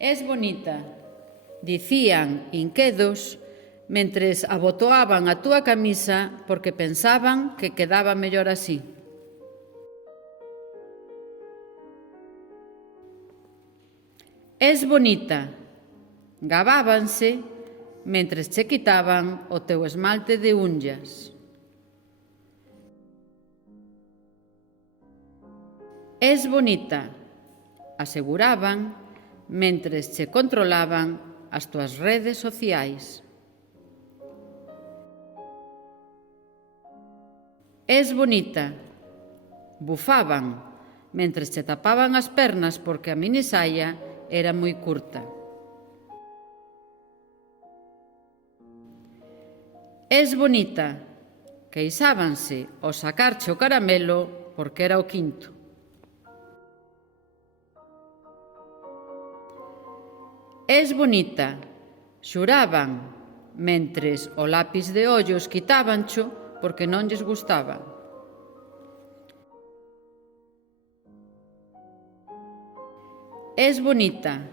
Es bonita, dicían inquedos, mentres abotoaban a túa camisa porque pensaban que quedaba mellor así. Es bonita, gabábanse, mentres che quitaban o teu esmalte de unllas. Es bonita, aseguraban, mentres che controlaban as túas redes sociais. Es bonita, bufaban, mentres che tapaban as pernas porque a minisaia era moi curta. Es bonita, queixábanse ao sacarche o caramelo porque era o quinto. Es bonita, xuraban, mentres o lápis de ollos quitábancho porque non lles gustaba. Es bonita,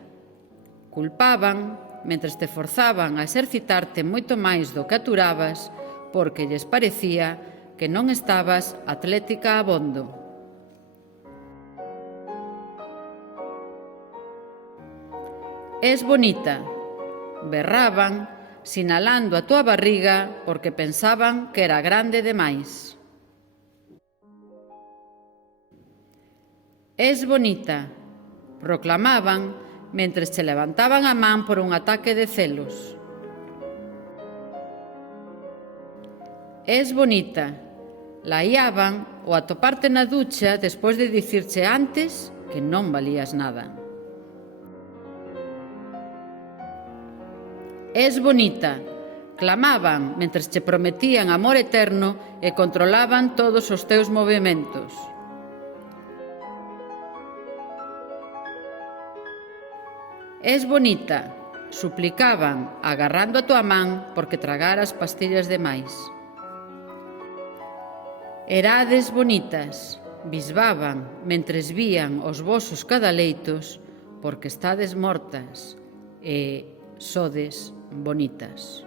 culpaban, mentres te forzaban a exercitarte moito máis do que aturabas porque lles parecía que non estabas atlética abondo. Es bonita, berraban, sinalando a túa barriga porque pensaban que era grande demais. Es bonita, proclamaban, mentres che levantaban a man por un ataque de celos. Es bonita, laiaban o atoparte na ducha despois de dicirche antes que non valías nada. Es bonita, clamaban mentres che prometían amor eterno e controlaban todos os teus movementos. Es bonita, suplicaban, agarrando a túa man porque tragaras pastillas de máis. Erades bonitas, bisbaban mentres vían os vosos cadaleitos porque estades mortas e sodes bonitas.